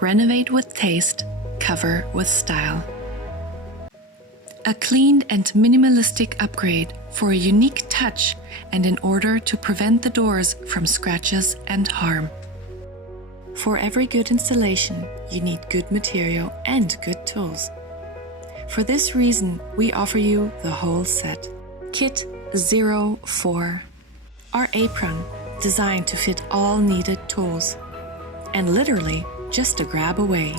Renovate with taste, cover with style. A clean and minimalistic upgrade for a unique touch and in order to prevent the doors from scratches and harm. For every good installation, you need good material and good tools. For this reason, we offer you the whole set. Kit 04. Our apron, designed to fit all needed tools. And literally, just a grab away.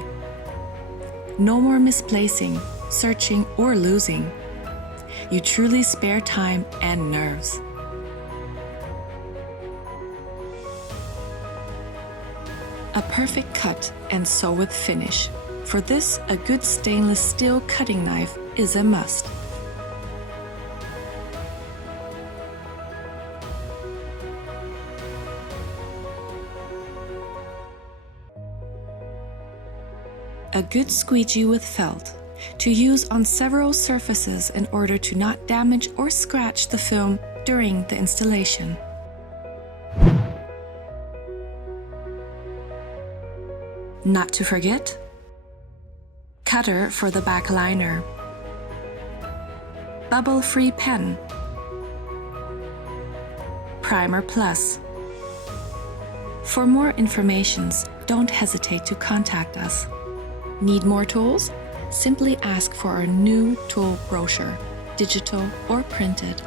No more misplacing, searching or losing. You truly spare time and nerves. A perfect cut and sew with finish. For this, a good stainless steel cutting knife is a must. A good squeegee with felt, to use on several surfaces in order to not damage or scratch the film during the installation. Not to forget, cutter for the back liner, bubble-free pen, primer plus. For more information, don't hesitate to contact us. Need more tools? Simply ask for our new tool brochure, digital or printed.